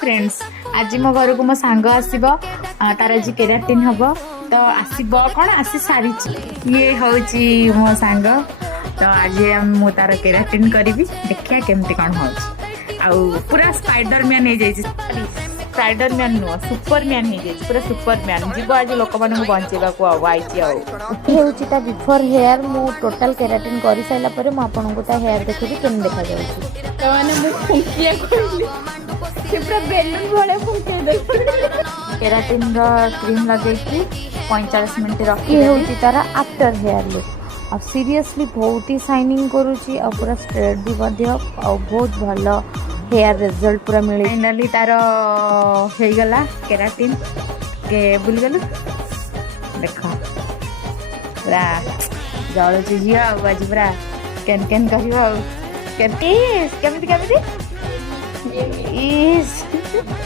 friends आज मो घर को मो सांग आसब तार आज केराटिन हम तो आसब कौन आसी सारी ये हूँ मो सांग तो आज मु तार केराटिन करी देखिया केमती कौन हो पूरा स्पाइडर मैन हो जाए स्पाइडर मैन नुह सुपर मैन हो जाए पूरा सुपर मैन जीव आज लोक मान बंचेगा आई बिफोर हेयर मु टोटल केराटिन कर सारा पर मुझे हेयर देखी केम देखा केराटिन क्रीम लगे 45 मिनट रखी हूँ तार आफ्टर हेयर लुक और सीरियसली बहुत ही शाइनिंग करुच्ची और पूरा स्ट्रेट भी बहुत भल हेयर रिजल्ट पूरा मिले फाइनाली तार हो गला केराटिन के बुलगलु देख पूरा जलुची झील आज पूरा केन केन कर केमती